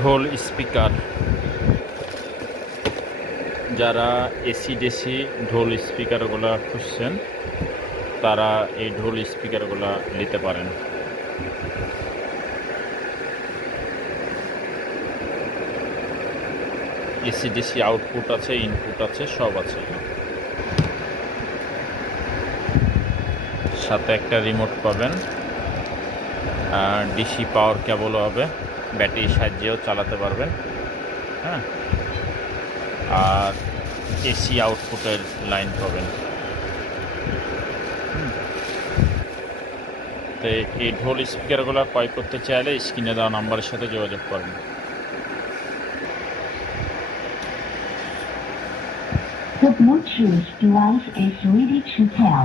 ঢোল স্পিকার, যারা AC DC ঢোল স্পিকারগুলো খুঁজছেন তারা এই ঢোল স্পিকারগুলো নিতে পারেন। এসি ডিসি আউটপুট আছে, ইনপুট আছে, সব আছে। সাথে একটা রিমোট পাবেন, ডিসি পাওয়ার কেবলও হবে, ব্যাটারির সাহায্যেও চালাতে পারবেন। হ্যাঁ, আর এসি আউটপুটের লাইন পাবেন। তো এই ঢোল স্পিকারগুলো ক্রয় করতে চাইলে স্ক্রিনে দেওয়া নাম্বারের সাথে যোগাযোগ করবেন। The Bluetooth device is ready to pair.